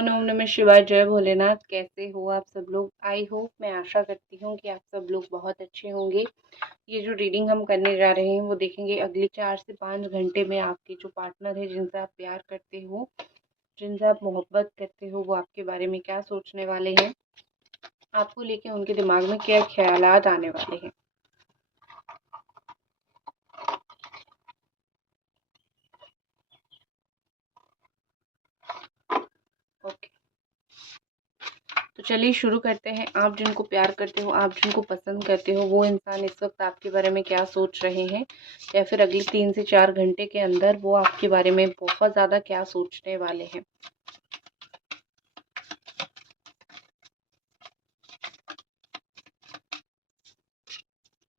ओम नमः शिवाय। जय भोलेनाथ। कैसे हो आप सब लोग? आई होप, मैं आशा करती हूँ कि आप सब लोग बहुत अच्छे होंगे। ये जो रीडिंग हम करने जा रहे हैं वो देखेंगे अगले 4 से 5 घंटे में आपके जो पार्टनर है, जिनसे आप प्यार करते हो, जिनसे आप मोहब्बत करते हो, वो आपके बारे में क्या सोचने वाले हैं, आपको लेके उनके दिमाग में क्या ख्यालात आने वाले हैं। ओके, तो चलिए शुरू करते हैं। आप जिनको प्यार करते हो, आप जिनको पसंद करते हो, वो इंसान इस वक्त आपके बारे में क्या सोच रहे हैं, या फिर अगले 3 से 4 घंटे के अंदर वो आपके बारे में बहुत ज़्यादा क्या सोचने वाले हैं।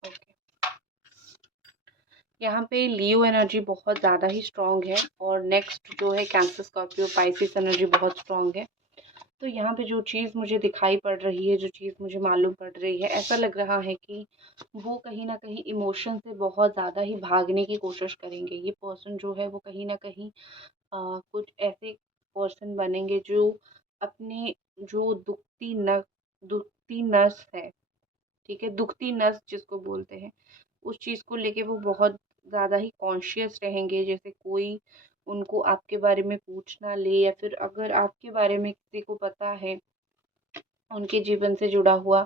ओके, यहाँ पे लियो एनर्जी बहुत ज़्यादा ही स्ट्रांग है, और नेक्स्ट जो है कैंसर, स्कॉर्पियो, पाइसिस एनर्जी बहुत स्ट्रांग है। तो यहाँ पे जो चीज़ मुझे दिखाई पड़ रही है, जो चीज़ मुझे मालूम पड़ रही है, ऐसा लग रहा है कि वो कहीं न कहीं इमोशन से बहुत ज़्यादा ही भागने की कोशिश करेंगे। ये पर्सन जो है वो कहीं न कहीं कुछ ऐसे पर्सन बनेंगे जो अपने जो दुखती नस है, ठीक है? दुखती नस जिसको बोलते हैं, उस चीज़ को लेके वो बहुत ज़्यादा ही कॉन्शियस रहेंगे। जैसे कोई उनको आपके बारे में पूछ ना ले, या फिर अगर आपके बारे में किसी को पता है, उनके जीवन से जुड़ा हुआ,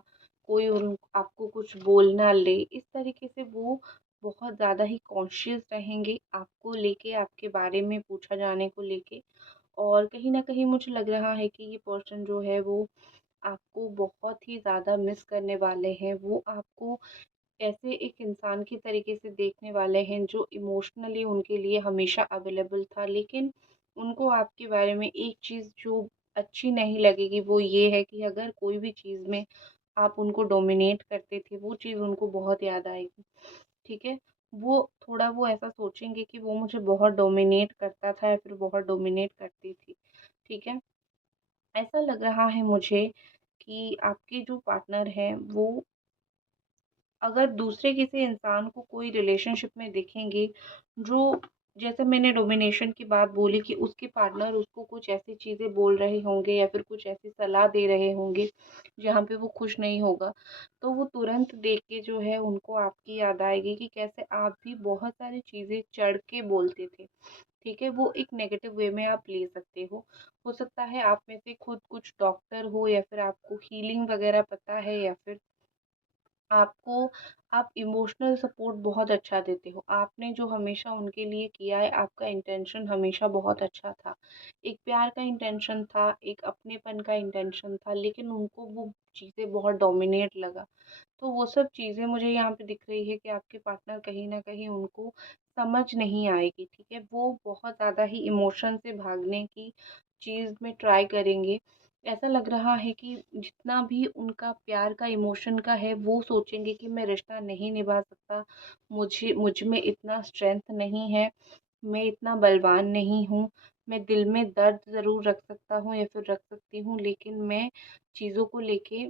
कोई उन आपको कुछ बोल ना ले, इस तरीके से वो बहुत ज़्यादा ही कॉन्शियस रहेंगे आपको लेके, आपके बारे में पूछा जाने को लेके। और कहीं न कहीं मुझे लग रहा है कि ये पर्सन जो है वो आपको बहुत ही ज़्यादा मिस करने वाले हैं। वो आपको ऐसे एक इंसान के तरीके से देखने वाले हैं जो इमोशनली उनके लिए हमेशा अवेलेबल था, लेकिन उनको आपके बारे में एक चीज़ जो अच्छी नहीं लगेगी, वो ये है कि अगर कोई भी चीज़ में आप उनको डोमिनेट करते थे, वो चीज़ उनको बहुत याद आएगी, ठीक है? वो ऐसा सोचेंगे कि वो मुझे बहुत डोमिनेट करता था, या फिर बहुत डोमिनेट करती थी, ठीक है? ऐसा लग रहा है मुझे कि आपके जो पार्टनर हैं वो अगर दूसरे किसी इंसान को कोई रिलेशनशिप में देखेंगे, जो, जैसे मैंने डोमिनेशन की बात बोली, कि उसके पार्टनर उसको कुछ ऐसी चीज़ें बोल रहे होंगे या फिर कुछ ऐसी सलाह दे रहे होंगे जहाँ पे वो खुश नहीं होगा, तो वो तुरंत देख के जो है उनको आपकी याद आएगी कि कैसे आप भी बहुत सारी चीज़ें चढ़ के बोलते थे, ठीक है? वो एक नेगेटिव वे में आप ले सकते हो। हो सकता है आप में से खुद कुछ डॉक्टर हो, या फिर आपको हीलिंग वगैरह पता है, या फिर आपको आप इमोशनल सपोर्ट बहुत अच्छा देते हो। आपने जो हमेशा उनके लिए किया है, आपका इंटेंशन हमेशा बहुत अच्छा था। एक प्यार का इंटेंशन था, एक अपनेपन का इंटेंशन था, लेकिन उनको वो चीज़ें बहुत डोमिनेट लगा। तो वो सब चीज़ें मुझे यहाँ पे दिख रही है कि आपके पार्टनर कहीं न कहीं उनको समझ नहीं आएगी, ठीक है? वो बहुत ज़्यादा ही इमोशन से भागने की चीज़ में ट्राई करेंगे। ऐसा लग रहा है कि जितना भी उनका प्यार का इमोशन का है, वो सोचेंगे कि मैं रिश्ता नहीं निभा सकता, मुझ में इतना स्ट्रेंथ नहीं है, मैं इतना बलवान नहीं हूँ, मैं दिल में दर्द ज़रूर रख सकता हूँ या फिर रख सकती हूँ, लेकिन मैं चीज़ों को लेके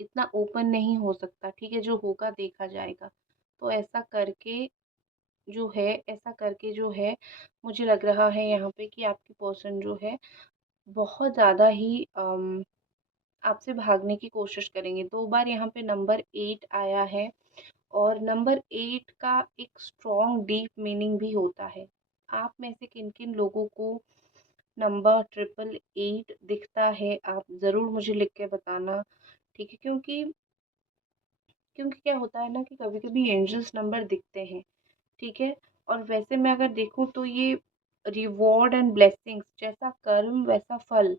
इतना ओपन नहीं हो सकता, ठीक है? जो होगा देखा जाएगा। तो ऐसा करके जो है, मुझे लग रहा है यहाँ पे कि आपकी पर्सन जो है बहुत ज़्यादा ही आपसे भागने की कोशिश करेंगे। 2 बार यहाँ पे नंबर 8 आया है, और नंबर 8 का एक स्ट्रॉन्ग डीप मीनिंग भी होता है। आप में से किन-किन लोगों को नंबर 888 दिखता है, आप ज़रूर मुझे लिख के बताना, ठीक है? क्योंकि क्या होता है ना कि कभी-कभी एंजल्स नंबर दिखते हैं, ठीक है? और वैसे मैं अगर देखूँ तो ये रिवॉर्ड एंड ब्लेसिंग्स, जैसा कर्म वैसा फल,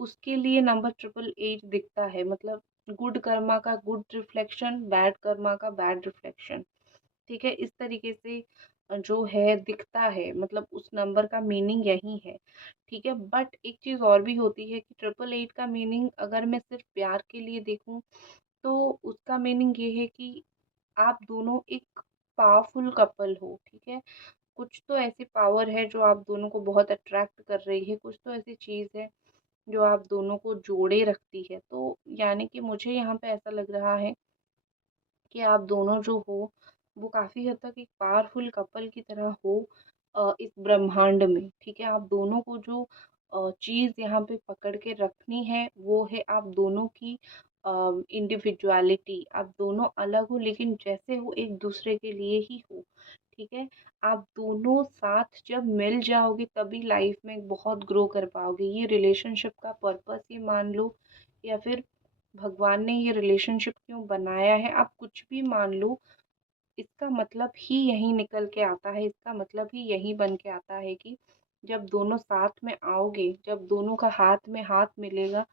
उसके लिए नंबर 888 दिखता है। मतलब गुड कर्मा का गुड रिफ्लेक्शन, बैड कर्मा का बैड रिफ्लेक्शन, ठीक है? इस तरीके से जो है दिखता है, मतलब उस नंबर का मीनिंग यही है, ठीक है? बट एक चीज़ और भी होती है कि 888 का मीनिंग अगर मैं सिर्फ प्यार के लिए देखूँ, तो उसका मीनिंग ये है कि आप दोनों एक पावरफुल कपल हो, ठीक है? कुछ तो ऐसी पावर है जो आप दोनों को बहुत अट्रैक्ट कर रही है, कुछ तो ऐसी चीज़ है जो आप दोनों को जोड़े रखती है। तो यानी कि मुझे यहाँ पे ऐसा लग रहा है कि आप दोनों जो हो, वो काफ़ी हद तक एक पावरफुल कपल की तरह हो इस ब्रह्मांड में, ठीक है? आप दोनों को जो चीज़ यहाँ पे पकड़ के रखनी है वो है आप दोनों की इंडिविजुअलिटी। आप दोनों अलग हो लेकिन जैसे हो एक दूसरे के लिए ही हो, ठीक है? आप दोनों साथ जब मिल जाओगे तभी लाइफ में बहुत ग्रो कर पाओगे। ये रिलेशनशिप का पर्पस ये मान लो या फिर भगवान ने ये रिलेशनशिप क्यों बनाया है, आप कुछ भी मान लो, इसका मतलब ही यही निकल के आता है, इसका मतलब ही यही बन के आता है कि जब दोनों साथ में आओगे, जब दोनों का हाथ में हाथ मिलेगा,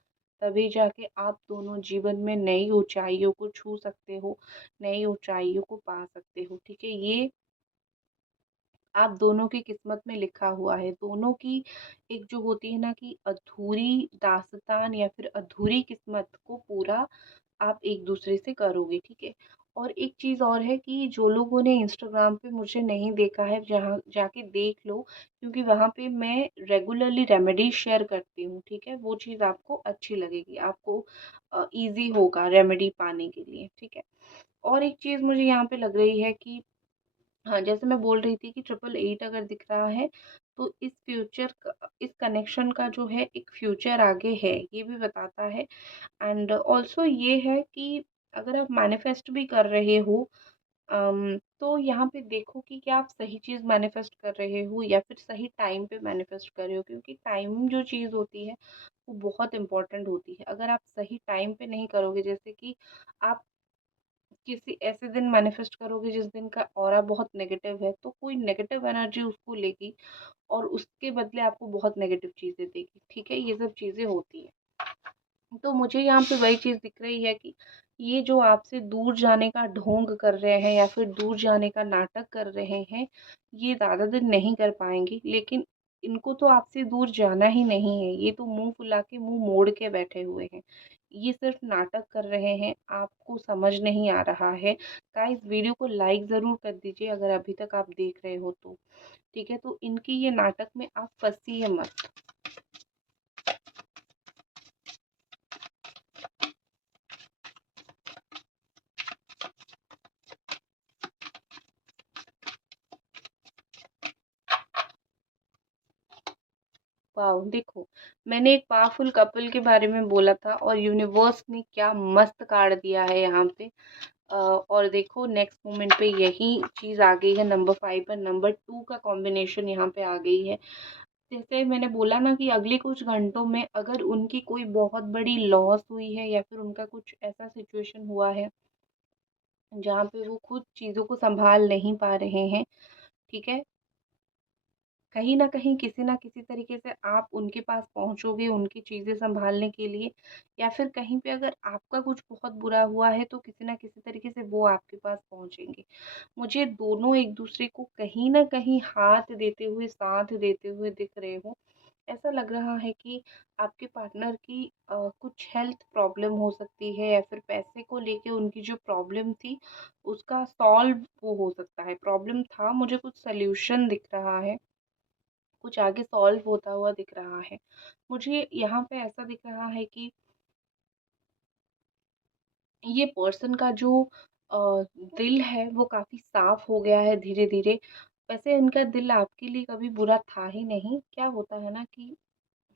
तभी जाके आप दोनों जीवन में नई ऊंचाइयों को छू सकते हो, नई ऊंचाइयों को पा सकते हो, ठीक है? ये आप दोनों की किस्मत में लिखा हुआ है। दोनों की एक जो होती है ना कि अधूरी दास्तान या फिर अधूरी किस्मत को पूरा आप एक दूसरे से करोगे, ठीक है? और एक चीज़ और है कि जो लोगों ने इंस्टाग्राम पे मुझे नहीं देखा है, जहाँ जाके देख लो, क्योंकि वहाँ पे मैं रेगुलरली रेमेडी शेयर करती हूँ, ठीक है? वो चीज़ आपको अच्छी लगेगी, आपको ईज़ी होगा रेमेडी पाने के लिए, ठीक है? और एक चीज़ मुझे यहाँ पे लग रही है कि हाँ, जैसे मैं बोल रही थी कि 888 अगर दिख रहा है, तो इस कनेक्शन का जो है एक फ्यूचर आगे है, ये भी बताता है। एंड ऑल्सो ये है कि अगर आप मैनिफेस्ट भी कर रहे हो, तो यहाँ पे देखो कि क्या आप सही चीज़ मैनिफेस्ट कर रहे हो या फिर सही टाइम पे मैनिफेस्ट कर रहे हो, क्योंकि टाइम जो चीज़ होती है वो बहुत इंपॉर्टेंट होती है। अगर आप सही टाइम पे नहीं करोगे, जैसे कि आप किसी ऐसे दिन मैनिफेस्ट करोगे जिस दिन का ऑरा बहुत नेगेटिव है, तो कोई नेगेटिव एनर्जी उसको लेगी और उसके बदले आपको बहुत नेगेटिव चीज़ें देगी, ठीक है? ये सब चीज़ें होती हैं। तो मुझे यहाँ पे वही चीज़ दिख रही है कि ये जो आपसे दूर जाने का ढोंग कर रहे हैं या फिर दूर जाने का नाटक कर रहे हैं, ये ज़्यादा दिन नहीं कर पाएँगे, लेकिन इनको तो आपसे दूर जाना ही नहीं है, ये तो मुँह फुला के मुँह मोड़ के बैठे हुए हैं। ये सिर्फ़ नाटक कर रहे हैं, आपको समझ नहीं आ रहा है। गाइस, वीडियो को लाइक ज़रूर कर दीजिए अगर अभी तक आप देख रहे हो तो, ठीक है? तो इनकी ये नाटक में आप फँसिए मत। वाओ! देखो, मैंने एक पावरफुल कपल के बारे में बोला था और यूनिवर्स ने क्या मस्त कार्ड दिया है यहाँ पे। और देखो नेक्स्ट मोमेंट पे यही चीज़ आ गई है नंबर 5 पर, नंबर 2 का कॉम्बिनेशन यहाँ पे आ गई है। जैसे मैंने बोला ना कि अगले कुछ घंटों में अगर उनकी कोई बहुत बड़ी लॉस हुई है या फिर उनका कुछ ऐसा सिचुएशन हुआ है, जहाँ पे वो खुद चीज़ों को सँभाल नहीं पा रहे हैं, ठीक है? कहीं न कहीं किसी न किसी तरीके से आप उनके पास पहुँचोगे उनकी चीज़ें सँभालने के लिए, या फिर कहीं पे अगर आपका कुछ बहुत बुरा हुआ है तो किसी न किसी तरीके से वो आपके पास पहुँचेंगे। मुझे दोनों एक-दूसरे को कहीं न कहीं हाथ देते हुए, साथ देते हुए दिख रहे हो। ऐसा लग रहा है कि आपके पार्टनर की कुछ हेल्थ प्रॉब्लम हो सकती है या फिर पैसे को लेके उनकी जो प्रॉब्लम थी, उसका सॉल्व वो हो सकता है। प्रॉब्लम था, मुझे कुछ सॉल्यूशन दिख रहा है। कुछ आगे सॉल्व होता हुआ दिख रहा है। मुझे यहाँ पे ऐसा दिख रहा है कि ये पर्सन का जो अ, दिल है वो काफ़ी साफ हो गया है धीरे-धीरे। वैसे इनका दिल आपके लिए कभी बुरा था ही नहीं। क्या होता है ना कि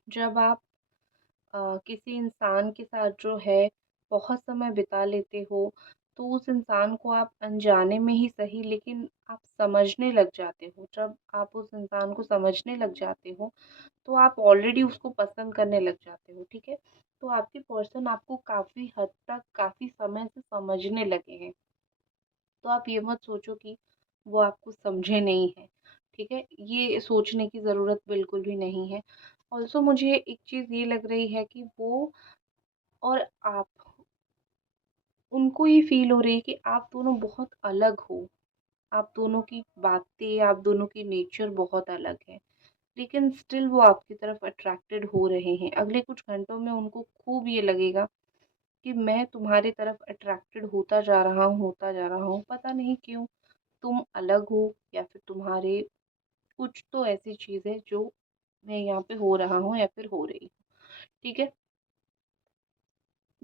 जब आप किसी इंसान के साथ जो है बहुत समय बिता लेते हो, तो उस इंसान को आप अनजाने में ही सही लेकिन आप समझने लग जाते हो। जब आप उस इंसान को समझने लग जाते हो, तो आप ऑलरेडी उसको पसंद करने लग जाते हो, ठीक है? तो आपके पर्सन आपको काफ़ी हद तक, काफ़ी समय से समझने लगे हैं। तो आप ये मत सोचो कि वो आपको समझे नहीं हैं, ठीक है? ये सोचने की ज़रूरत बिल्कुल भी नहीं है। ऑल्सो मुझे एक चीज़ ये लग रही है कि वो और आप, उनको ये फ़ील हो रही है कि आप दोनों बहुत अलग हो। आप दोनों की बातें, आप दोनों की नेचर बहुत अलग है। लेकिन स्टिल वो आपकी तरफ अट्रैक्टेड हो रहे हैं। अगले कुछ घंटों में उनको खूब ये लगेगा कि मैं तुम्हारी तरफ अट्रैक्टेड होता जा रहा हूँ। पता नहीं क्यों? तुम अलग हो या फिर तुम्हारे कुछ तो ऐसी चीज़ है जो मैं यहाँ पे हो रहा हूँ या फिर हो रही हूँ। ठीक है?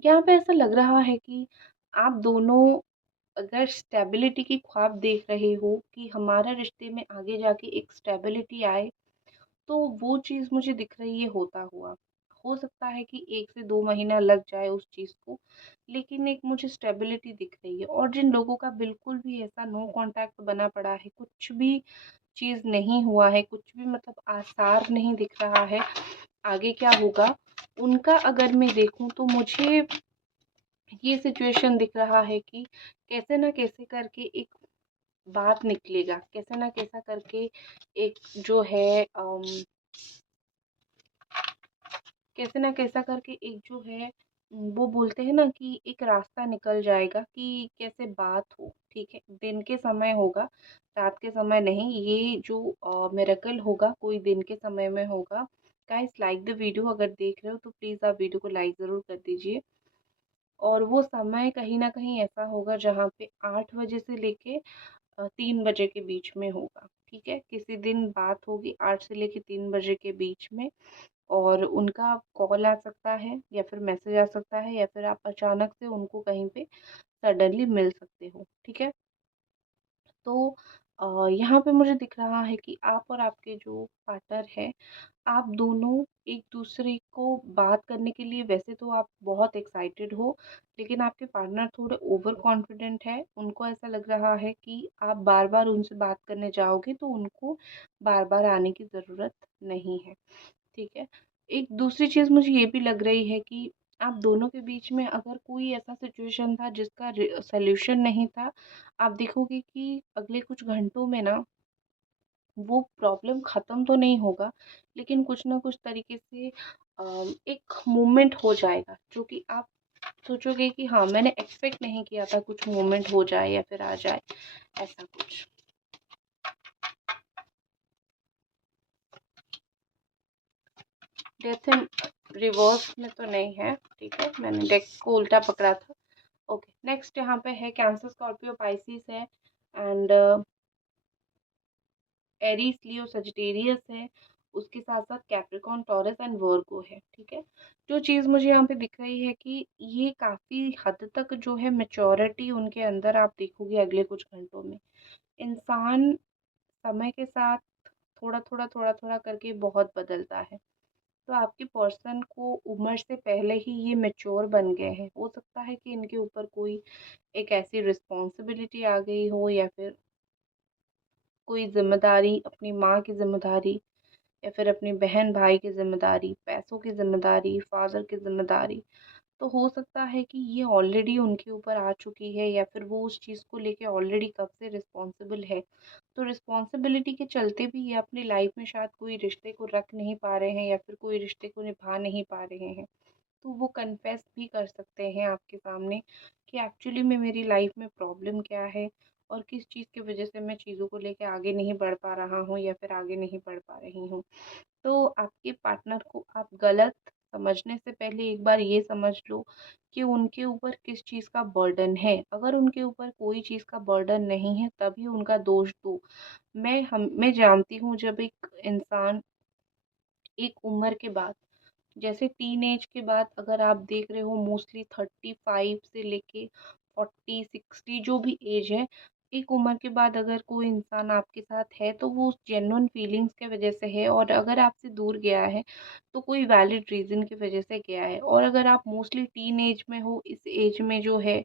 यहाँ पे ऐसा लग रहा है कि आप दोनों अगर स्टेबिलिटी की ख्वाब देख रहे हो कि हमारा रिश्ते में आगे जाके एक स्टेबिलिटी आए, तो वो चीज़ मुझे दिख रही है होता हुआ। हो सकता है कि 1 से 2 महीना लग जाए उस चीज़ को, लेकिन एक मुझे स्टेबिलिटी दिख रही है। और जिन लोगों का बिल्कुल भी ऐसा नो कॉन्टैक्ट बना पड़ा है, कुछ भी चीज़ नहीं हुआ है, कुछ भी मतलब आसार नहीं दिख रहा है, आगे क्या होगा, उनका अगर मैं देखूँ तो मुझे ये सिचुएशन दिख रहा है कि कैसे न कैसे करके एक बात निकलेगा, कैसे न कैसा करके एक जो है कैसे ना कैसा करके एक जो है वो बोलते हैं ना कि एक रास्ता निकल जाएगा कि कैसे बात हो, ठीक है? दिन के समय होगा, रात के समय नहीं। ये जो मिरेकल होगा कोई दिन के समय में होगा। गाइस, लाइक द वीडियो, अगर देख रहे हो तो प्लीज़ आप वीडियो को लाइक ज़रूर कर दीजिए। और वो समय कहीं न कहीं ऐसा होगा जहाँ पे 8 बजे से लेके 3 बजे के बीच में होगा, ठीक है? किसी दिन बात होगी 8 से लेके 3 बजे के बीच में, और उनका कॉल आ सकता है या फिर मैसेज आ सकता है, या फिर आप अचानक से उनको कहीं पे सडनली मिल सकते हो, ठीक है? तो यहाँ पे मुझे दिख रहा है कि आप और आपके जो पार्टनर है, आप दोनों एक-दूसरे को बात करने के लिए, वैसे तो आप बहुत एक्साइटेड हो, लेकिन आपके पार्टनर थोड़े ओवर कॉन्फिडेंट है। उनको ऐसा लग रहा है कि आप बार-बार उनसे बात करने जाओगे तो उनको बार-बार आने की ज़रूरत नहीं है। ठीक है। एक दूसरी चीज़ मुझे ये भी लग रही है कि आप दोनों के बीच में अगर कोई ऐसा सिचुएशन था जिसका सॉल्यूशन नहीं था, आप देखोगे कि अगले कुछ घंटों में ना वो प्रॉब्लम ख़त्म तो नहीं होगा, लेकिन कुछ ना कुछ तरीके से एक मूवमेंट हो जाएगा, जो कि आप सोचोगे कि हाँ, मैंने एक्सपेक्ट नहीं किया था कुछ मूवमेंट हो जाए या फिर आ जाए, ऐसा कुछ। डेथ इन रिवर्स में तो नहीं है, ठीक है, मैंने डेक को उल्टा पकड़ा था। ओके, नेक्स्ट यहाँ पे है कैंसर, स्कॉर्पियो, पाइसिस है, एंड एरीज, लियो, सजिटेरियस है। उसके साथ साथ कैप्रिकॉन, टॉरस एंड वर्गो है, ठीक है। जो चीज़ मुझे यहाँ पे दिख रही है कि ये काफ़ी हद तक जो है मैच्योरिटी उनके अंदर आप देखोगे अगले कुछ घंटों में। इंसान समय के साथ थोड़ा थोड़ा करके बहुत बदलता है। तो आपके पर्सन को उम्र से पहले ही ये मैच्योर बन गए हैं। हो सकता है कि इनके ऊपर कोई एक ऐसी रिस्पॉन्सिबिलिटी आ गई हो, या फिर कोई ज़िम्मेदारी, अपनी माँ की ज़िम्मेदारी, या फिर अपनी बहन-भाई की ज़िम्मेदारी, पैसों की ज़िम्मेदारी, फ़ादर की ज़िम्मेदारी। तो हो सकता है कि ये ऑलरेडी उनके ऊपर आ चुकी है, या फिर वो उस चीज़ को लेके ऑलरेडी कब से रिस्पॉन्सिबल है। तो रिस्पॉन्सिबिलिटी के चलते भी ये अपनी लाइफ में शायद कोई रिश्ते को रख नहीं पा रहे हैं, या फिर कोई रिश्ते को निभा नहीं पा रहे हैं। तो वो कन्फेस भी कर सकते हैं आपके सामने कि एक्चुअली में मेरी लाइफ में प्रॉब्लम क्या है, और किस चीज़ की वजह से मैं चीज़ों को लेके आगे नहीं बढ़ पा रहा हूँ, या फिर आगे नहीं बढ़ पा रही हूँ। तो आपके पार्टनर को आप गलत समझने से पहले एक बार ये समझ लो कि उनके ऊपर किस चीज़ का बर्डन है। अगर उनके ऊपर कोई चीज़ का बर्डन नहीं है, तभी उनका दोष दो। मैं जानती हूँ, जब एक इंसान एक उम्र के बाद, जैसे टीनेज के बाद, अगर आप देख रहे हो मोस्टली 35 से लेके 40-60 जो भी एज है, एक उम्र के बाद अगर कोई इंसान आपके साथ है तो वो उस जेन्युइन फीलिंग्स के वजह से है, और अगर आपसे दूर गया है तो कोई वैलिड रीज़न की वजह से गया है। और अगर आप मोस्टली टीन एज में हो, इस एज में जो है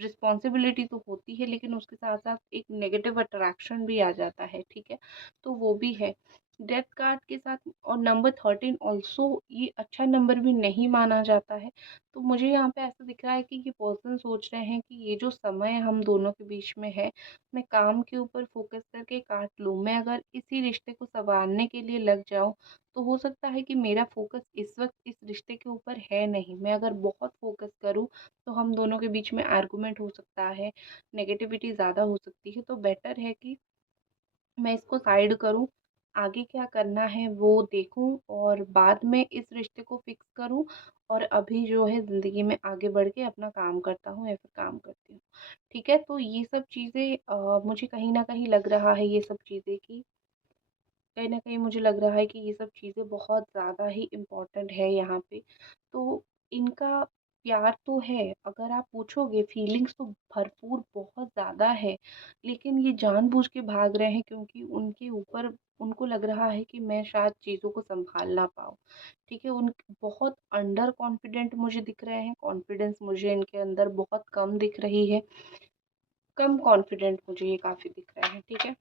रिस्पॉन्सिबिलिटी तो होती है, लेकिन उसके साथ साथ एक नेगेटिव अट्रैक्शन भी आ जाता है, ठीक है? तो वो भी है। डेथ कार्ड के साथ, और नंबर 13 ऑल्सो ये अच्छा नंबर भी नहीं माना जाता है। तो मुझे यहाँ पे ऐसा दिख रहा है कि ये पर्सन सोच रहे हैं कि ये जो समय हम दोनों के बीच में है, मैं काम के ऊपर फोकस करके काट लूँ। मैं अगर इसी रिश्ते को सँवारने के लिए लग जाऊँ, तो हो सकता है कि मेरा फोकस इस वक़्त इस रिश्ते के ऊपर है नहीं। मैं अगर बहुत फोकस करूँ, तो हम दोनों के बीच में आर्गुमेंट हो सकता है, नेगेटिविटी ज़्यादा हो सकती है। तो बेटर है कि मैं इसको साइड करूँ, आगे क्या करना है वो देखूँ, और बाद में इस रिश्ते को फिक्स करूँ, और अभी जो है ज़िंदगी में आगे बढ़ के अपना काम करता हूँ, या फिर काम करती हूँ। ठीक है? तो ये सब चीज़ें मुझे कहीं न कहीं लग रहा है, ये सब चीज़ें कि कहीं न कहीं मुझे लग रहा है कि ये सब चीज़ें बहुत ज़्यादा ही इम्पोर्टेंट है यहाँ पे। तो इनका प्यार तो है, अगर आप पूछोगे फीलिंग्स तो भरपूर बहुत ज़्यादा है, लेकिन ये जानबूझ के भाग रहे हैं क्योंकि उनके ऊपर उनको लग रहा है कि मैं शायद चीज़ों को सँभाल ना पाऊँ। ठीक है? बहुत अंडर कॉन्फिडेंट मुझे दिख रहे हैं, कॉन्फिडेंस मुझे इनके अंदर बहुत कम दिख रही है, कम कॉन्फिडेंट मुझे ये काफ़ी दिख रहे हैं। ठीक है?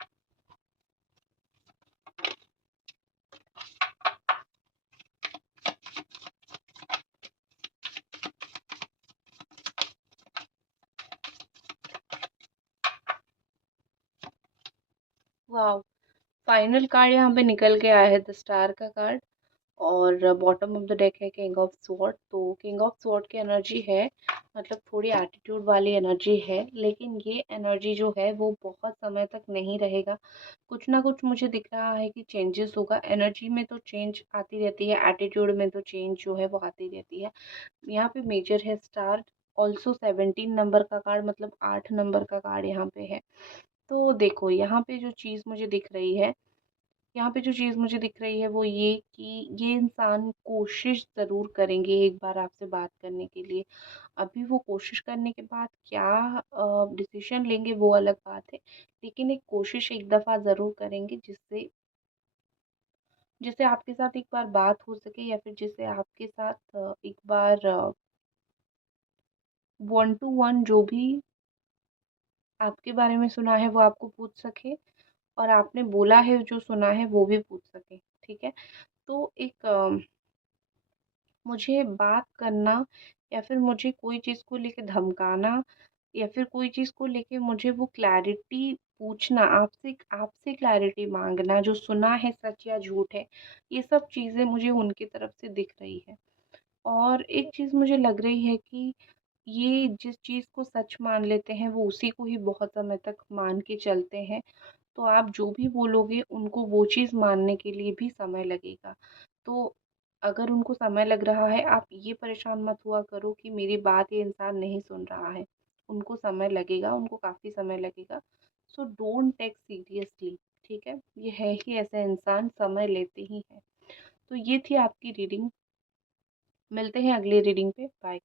वाओ! फाइनल कार्ड यहाँ पे निकल के आया है द स्टार का कार्ड और बॉटम ऑफ द डेक है किंग ऑफ स्वॉर्ड। तो किंग ऑफ स्वॉर्ड की एनर्जी है, मतलब थोड़ी एटीट्यूड वाली एनर्जी है, लेकिन ये एनर्जी जो है वो बहुत समय तक नहीं रहेगा। कुछ ना कुछ मुझे दिख रहा है कि चेंजेस होगा। एनर्जी में तो चेंज आती रहती है, एटीट्यूड में तो चेंज जो है वो आती रहती है। यहाँ पे मेजर है स्टार, ऑल्सो 17 नंबर का कार्ड, मतलब 8 नंबर का कार्ड यहाँ पे है। तो देखो यहाँ पे जो चीज़ मुझे दिख रही है, यहाँ पे जो चीज़ मुझे दिख रही है वो ये कि ये इंसान कोशिश ज़रूर करेंगे एक बार आपसे बात करने के लिए। अभी वो कोशिश करने के बाद क्या डिसीजन लेंगे वो अलग बात है, लेकिन एक कोशिश एक दफ़ा ज़रूर करेंगे जिससे जिससे आपके साथ एक बार बात हो सके, या फिर जिससे आपके साथ एक बार वन टू वन जो भी आपके बारे में सुना है वो आपको पूछ सके, और आपने बोला है जो सुना है वो भी पूछ सके। ठीक है? तो एक मुझे बात करना, या फिर मुझे कोई चीज़ को लेके धमकाना, या फिर कोई चीज़ को लेके मुझे वो क्लैरिटी पूछना, आपसे आपसे क्लैरिटी माँगना, जो सुना है सच या झूठ है, ये सब चीज़ें मुझे उनकी तरफ से दिख रही है। और एक चीज़ मुझे लग रही है कि ये जिस चीज़ को सच मान लेते हैं वो उसी को ही बहुत समय तक मान के चलते हैं। तो आप जो भी बोलोगे उनको वो चीज़ मानने के लिए भी समय लगेगा। तो अगर उनको समय लग रहा है, आप ये परेशान मत हुआ करो कि मेरी बात ये इंसान नहीं सुन रहा है। उनको समय लगेगा, उनको काफ़ी समय लगेगा। सो डोंट टेक सीरियसली, ठीक है? ये है ही ऐसे इंसान, समय लेते ही हैं। तो ये थी आपकी रीडिंग। मिलते हैं अगली रीडिंग पे। बाय।